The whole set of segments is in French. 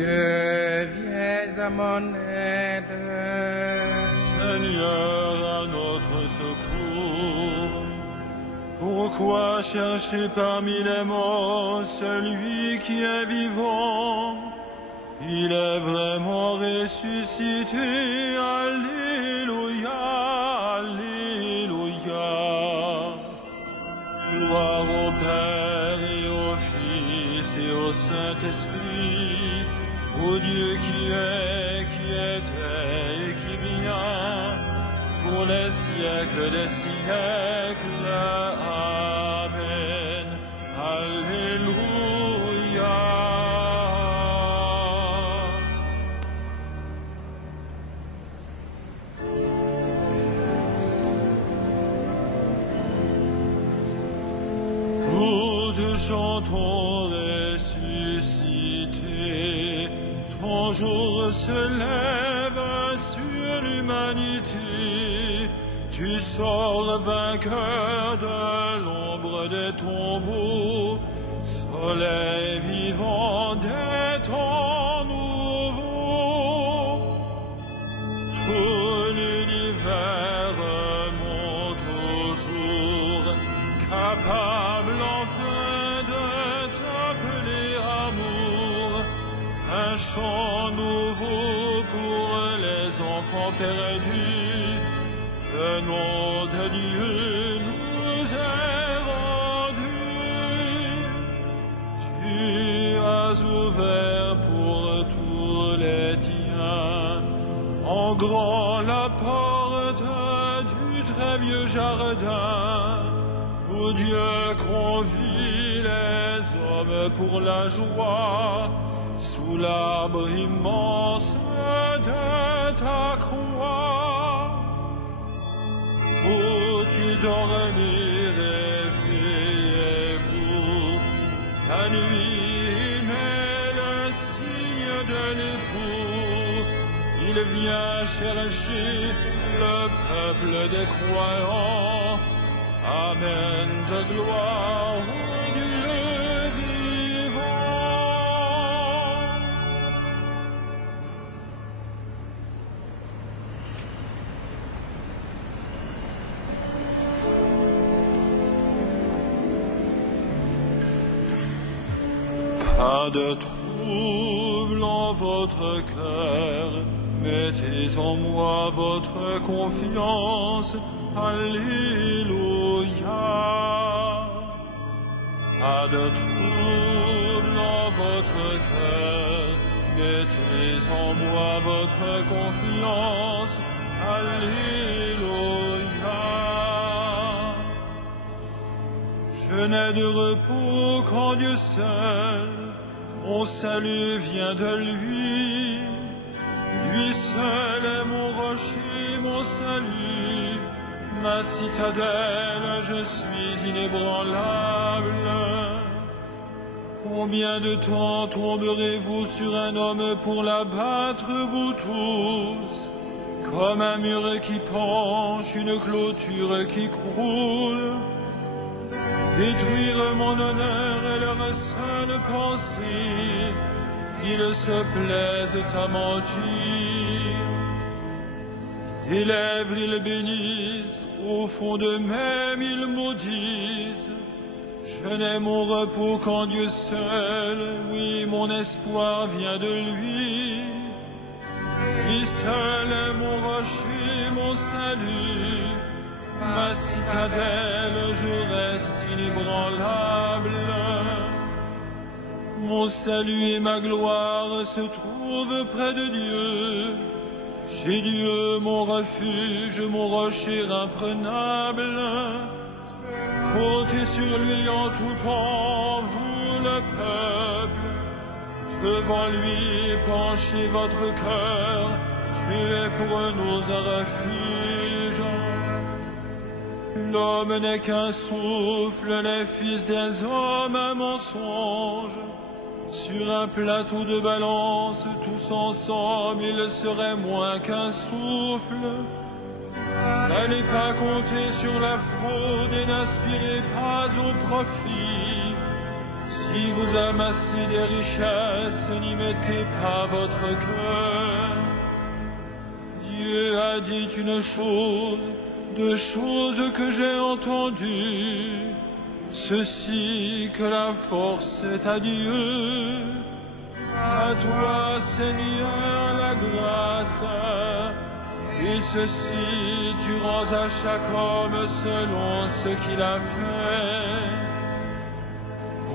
Dieu, viens à mon aide. Seigneur, à notre secours. Pourquoi chercher parmi les morts celui qui est vivant? Il est vraiment ressuscité. Alléluia, Alléluia. Gloire au Père et au Fils et au Saint-Esprit, au Dieu qui était et qui vient, pour les siècles des siècles. Amen. Alléluia. Nous chantons ressuscité, ton jour se lève sur l'humanité. Tu sors vainqueur de l'ombre des tombeaux, soleil vivant des temps nouveaux. Tout l'univers monte au jour, capable enfin de t'appeler amour. Un chant nouveau pour les enfants perdus. Le nom de Dieu nous est rendu. Tu as ouvert pour tous les tiens, en grand la porte du très vieux jardin, où Dieu convie les hommes pour la joie, sous l'arbre immense de ta croix. Vous qui dormez, réveillez-vous. La nuit met le signe de l'époux. Il vient chercher le peuple des croyants. Amen de gloire au Dieu vivant. Pas de trouble en votre cœur, mettez en moi votre confiance. Alléluia. Pas de trouble en votre cœur, mettez en moi votre confiance. Alléluia. Je n'ai de repos qu'en Dieu seul, mon salut vient de lui. Lui seul est mon rocher, mon salut, ma citadelle, je suis inébranlable. Combien de temps tomberez-vous sur un homme pour l'abattre, vous tous? Comme un mur qui penche, une clôture qui croule. Détruire mon honneur est leur seule pensée, ils se plaisent à mentir. Des lèvres ils bénissent, au fond d'eux-mêmes ils maudissent. Je n'ai mon repos qu'en Dieu seul, oui, mon espoir vient de lui. Lui seul est mon rocher, mon salut, ma citadelle, je reste inébranlable. Mon salut et ma gloire se trouvent près de Dieu. Chez Dieu, mon refuge, mon rocher imprenable. Comptez sur lui en tout temps, vous le peuple. Devant lui, penchez votre cœur, Dieu est pour nous un refuge. L'homme n'est qu'un souffle, les fils des hommes un mensonge. Sur un plateau de balance, tous ensemble, ils seraient moins qu'un souffle. N'allez pas compter sur la fraude et n'aspirez pas au profit. Si vous amassez des richesses, n'y mettez pas votre cœur. Dieu a dit une chose, deux choses que j'ai entendues, ceci que la force est à Dieu. À toi, Seigneur, la grâce, et ceci tu rends à chaque homme selon ce qu'il a fait.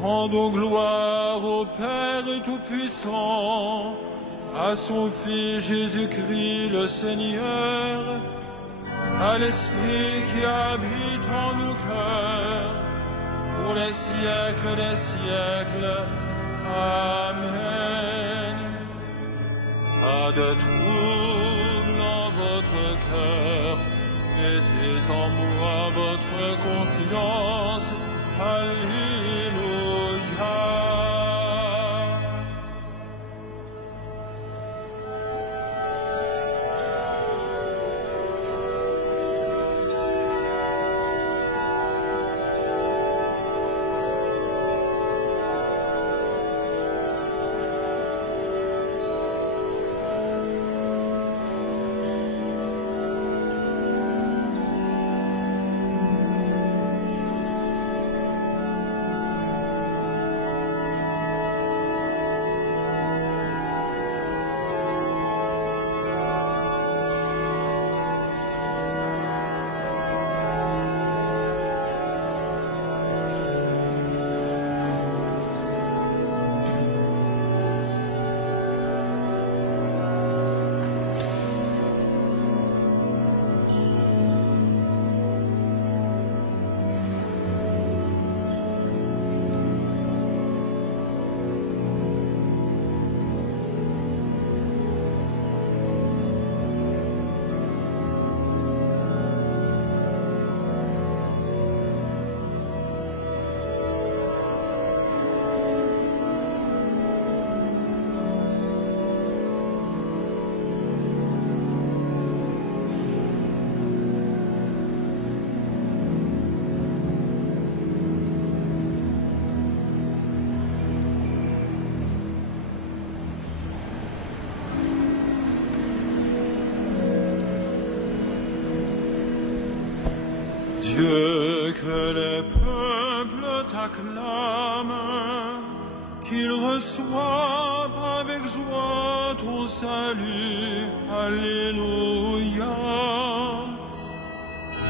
Rendons gloire au Père Tout-Puissant, à son Fils Jésus-Christ le Seigneur, à l'Esprit qui habite en nos cœurs, pour les siècles des siècles. Amen. Pas de trouble en votre cœur, mettez en moi votre confiance. Alléluia. Dieu, que les peuples t'acclament, qu'ils reçoivent avec joie ton salut. Alléluia.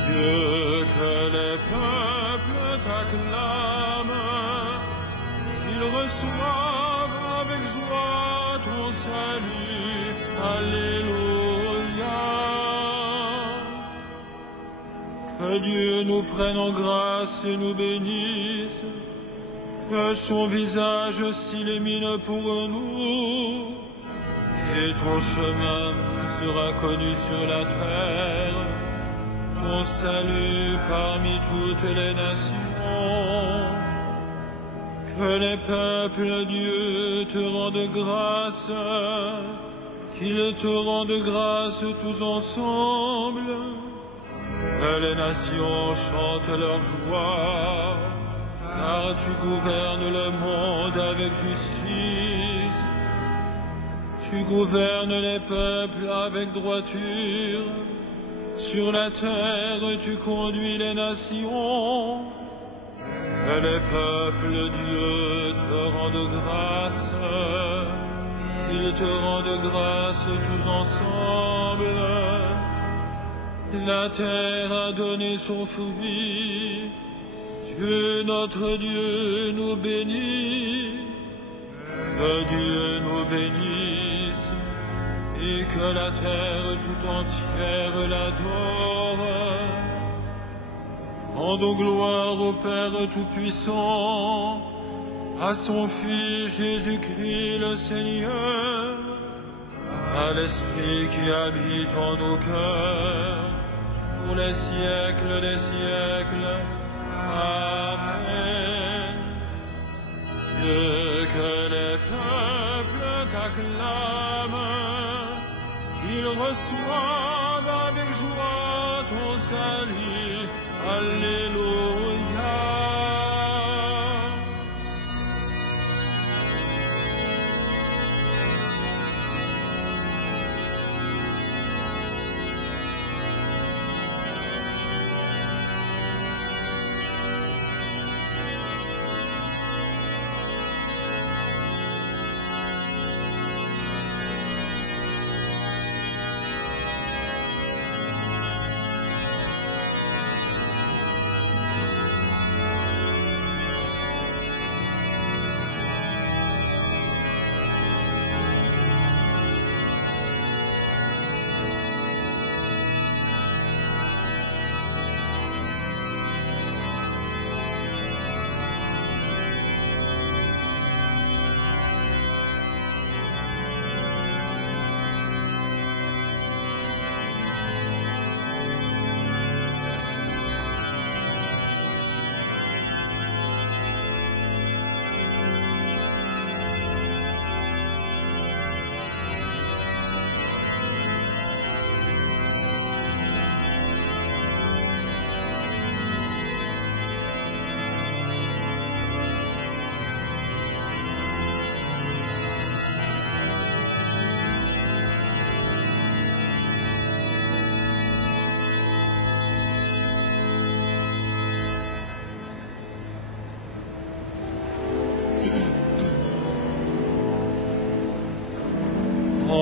Dieu, que les peuples t'acclament, qu'ils reçoivent avec joie ton salut. Alléluia. Que Dieu nous prenne en grâce et nous bénisse, que son visage s'illumine pour nous, et ton chemin sera connu sur la terre, ton salut parmi toutes les nations. Que les peuples, Dieu, te rendent grâce, qu'ils te rendent grâce tous ensemble. Que les nations chantent leur joie, car tu gouvernes le monde avec justice. Tu gouvernes les peuples avec droiture. Sur la terre, tu conduis les nations. Que les peuples, Dieu, te rendent grâce. Ils te rendent grâce tous ensemble. La terre a donné son fruit. Dieu, notre Dieu, nous bénit. Que Dieu nous bénisse et que la terre tout entière l'adore. Rendons gloire au Père Tout-Puissant, à son Fils Jésus-Christ le Seigneur, à l'Esprit qui habite en nos cœurs, pour les siècles des siècles. Amen. Dieu, que les peuples t'acclament, qu'ils reçoivent avec joie ton salut. Alléluia.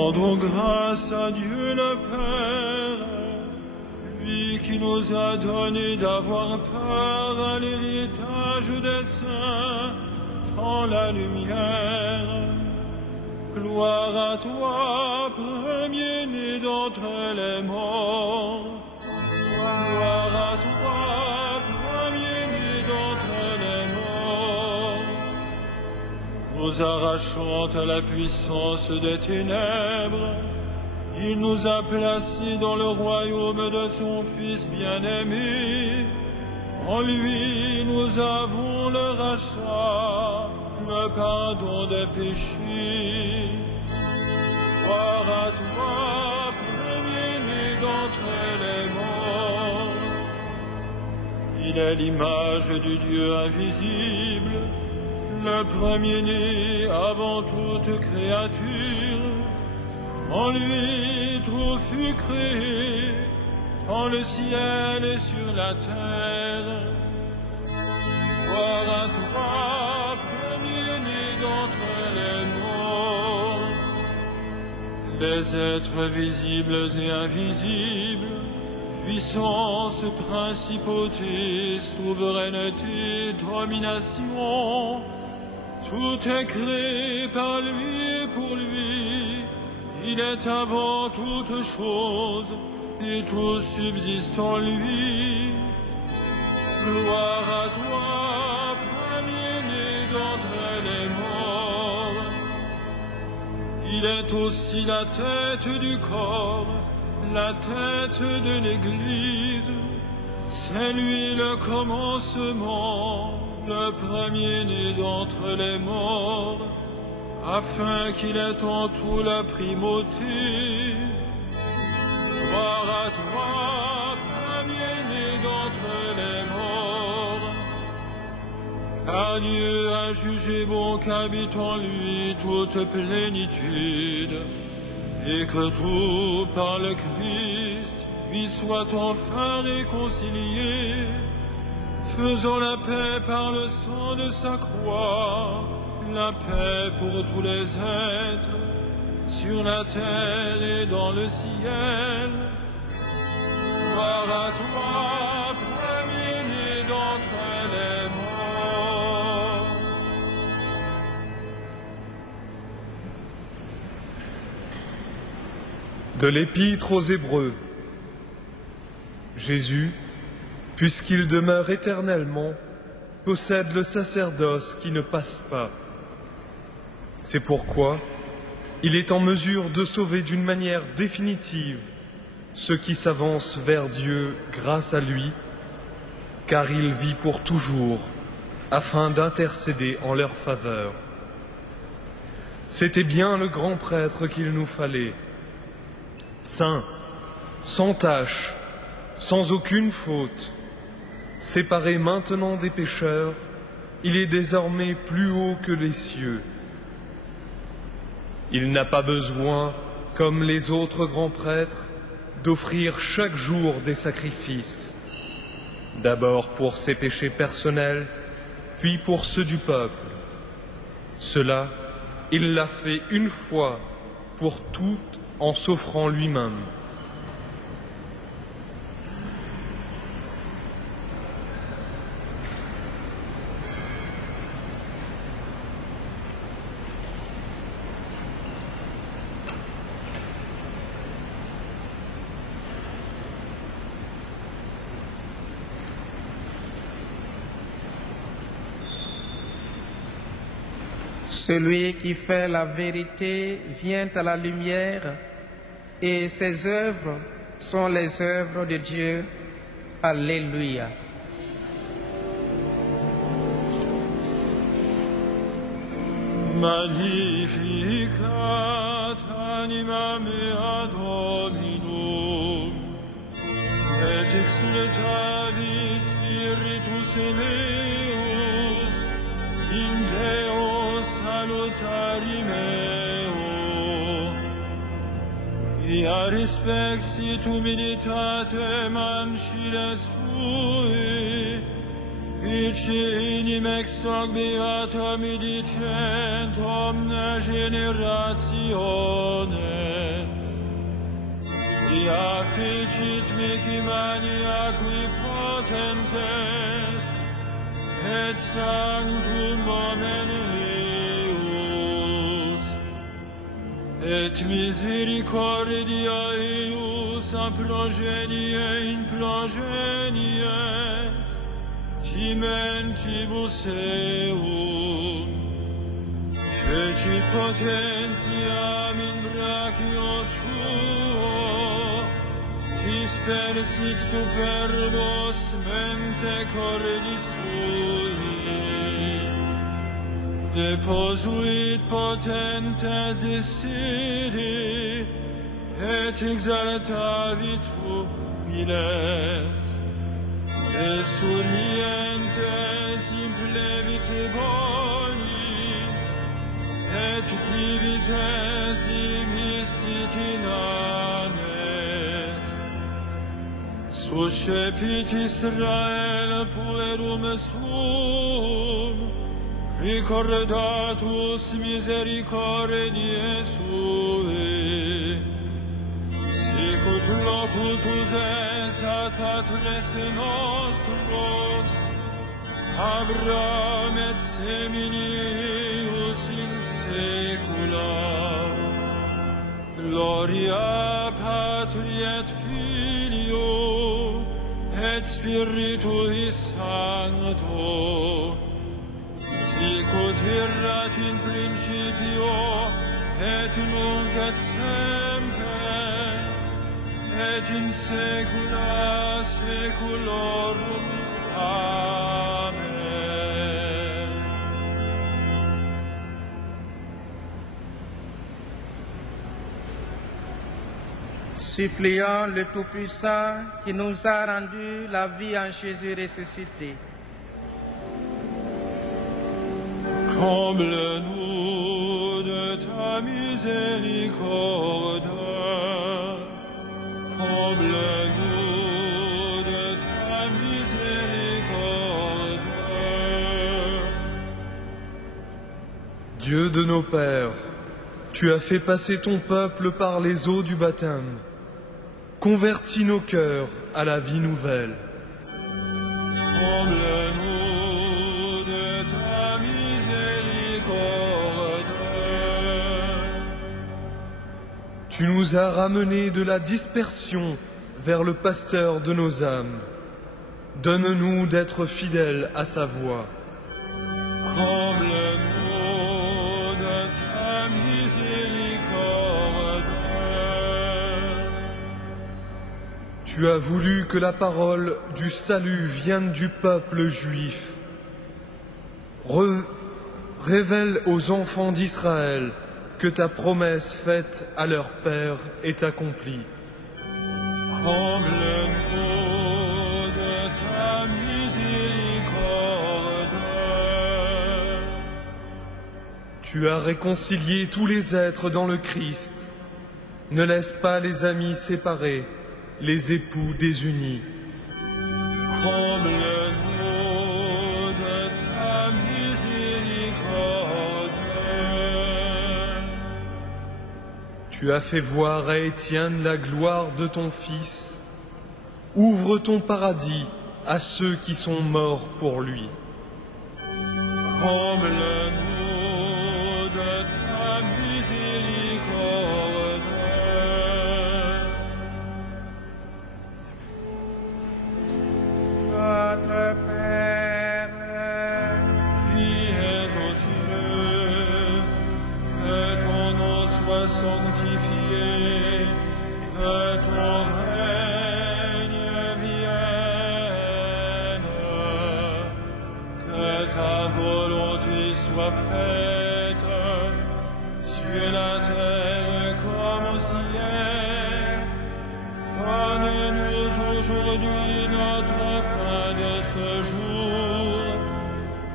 Rendons grâce à Dieu le Père, lui qui nous a donné d'avoir part à l'héritage des saints dans la lumière. Gloire à toi, premier-né d'entre les morts. Gloire à toi, premier-né d'entre les morts. Nous arrachant à la puissance des ténèbres, il nous a placés dans le royaume de son Fils bien-aimé. En lui, nous avons le rachat, le pardon des péchés. Gloire à toi, premier-né d'entre les morts. Il est l'image du Dieu invisible, le premier-né avant toute créature. En lui, tout fut créé, dans le ciel et sur la terre. Gloire à toi, premier-né d'entre les morts. Les êtres visibles et invisibles, puissance, principauté, souveraineté, domination, tout est créé par lui et pour lui. Il est avant toute chose, et tout subsiste en lui. Gloire à toi, premier-né d'entre les morts. Il est aussi la tête du corps, la tête de l'Église. C'est lui le commencement, le premier-né d'entre les morts, afin qu'il ait en tout la primauté. Gloire à toi, premier-né d'entre les morts. Car Dieu a jugé bon qu'habite en lui toute plénitude, et que tout par le Christ lui soit enfin réconcilié, faisant la paix par le sang de sa croix, la paix pour tous les êtres, sur la terre et dans le ciel. Gloire à toi, premier-né d'entre les morts. De l'Épître aux Hébreux. Jésus, puisqu'il demeure éternellement, possède le sacerdoce qui ne passe pas. C'est pourquoi il est en mesure de sauver d'une manière définitive ceux qui s'avancent vers Dieu grâce à lui, car il vit pour toujours, afin d'intercéder en leur faveur. C'était bien le grand prêtre qu'il nous fallait, saint, sans tache, sans aucune faute, séparé maintenant des pécheurs, il est désormais plus haut que les cieux. Il n'a pas besoin, comme les autres grands prêtres, d'offrir chaque jour des sacrifices, d'abord pour ses péchés personnels, puis pour ceux du peuple. Cela, il l'a fait une fois pour toutes en s'offrant lui-même. Celui qui fait la vérité vient à la lumière, et ses œuvres sont les œuvres de Dieu. Alléluia. Magnificat anima mea Dominum, et exultavit spiritus meus, in Deo salutari meo, ia respexit humilitatem anciles sui, Vicini ex hoc beata mi dicent omne generationes, ia ficit mihi mania qui potens est, et sanctum nomen eius, et misericordia eius a progenie in progenies, cimentibus eum, feci potentiam in brachio suo, dispersit superbos mente cordis sui, deposuit potentes desidi, et exaltavit humiles, Esurientes implevite bonis, et divites dimisit inanes. Suscepit Israel puerum suum, recordatus misericordiae sui, sicut locutus es a patres nostros, Abraham et seminius in saecula. Gloria Patri et Filio, et Spiritui Sancto, sicut erat in principio, et nunc et semper, et in saecula saeculorum. Amen. Supplions le Tout-Puissant qui nous a rendu la vie en Jésus ressuscité. Comble-nous de ta miséricorde, comble-nous de ta miséricorde. Dieu de nos pères, tu as fait passer ton peuple par les eaux du baptême. Convertis nos cœurs à la vie nouvelle. Comble-nous de ta miséricorde. Tu nous as ramenés de la dispersion vers le pasteur de nos âmes. Donne-nous d'être fidèles à sa voix. Comble-nous de ta miséricorde. Tu as voulu que la parole du salut vienne du peuple juif. Révèle aux enfants d'Israël que ta promesse faite à leur père est accomplie. Comble-nous de ta miséricorde. Tu as réconcilié tous les êtres dans le Christ. Ne laisse pas les amis séparés, les époux désunis. Comble-nous de ta miséricorde. Tu as fait voir à Étienne la gloire de ton Fils. Ouvre ton paradis à ceux qui sont morts pour lui. Comble-nous de ta miséricorde. Notre Père, Qui es aux cieux, que ton nom soit sanctifié, que ton règne vienne, que ta volonté soit faite sur la terre comme au ciel. Donne-nous aujourd'hui notre pain de ce jour.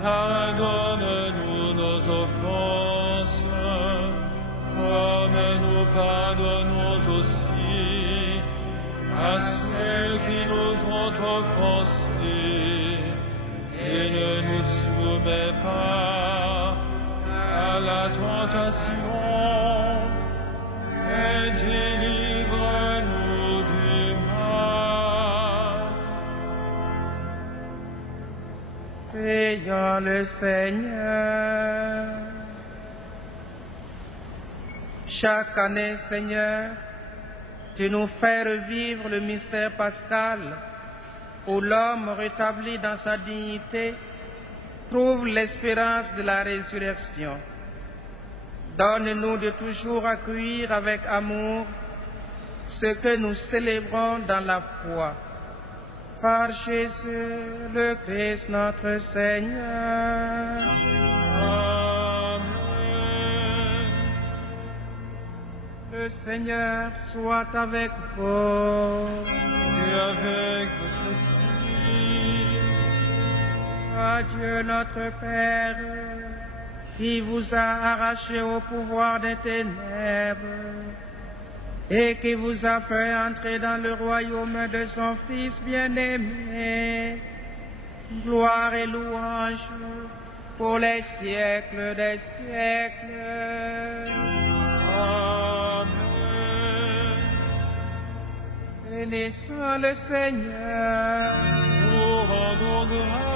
Pardonne-nous nos offenses, comme nous pardonnons aussi à ceux qui nous ont offensés. Et ne soumets pas à la tentation, et délivre-nous du mal. Prions le Seigneur. Chaque année, Seigneur, tu nous fais revivre le mystère pascal où l'homme rétabli dans sa dignité trouve l'espérance de la résurrection. Donne-nous de toujours accueillir avec amour ce que nous célébrons dans la foi. Par Jésus le Christ notre Seigneur. Amen. Le Seigneur soit avec vous. Et avec votre esprit. Adieu notre Père, qui vous a arraché au pouvoir des ténèbres et qui vous a fait entrer dans le royaume de son Fils bien-aimé. Gloire et louange pour les siècles des siècles. Amen. Bénissons le Seigneur. Nous rendons grâce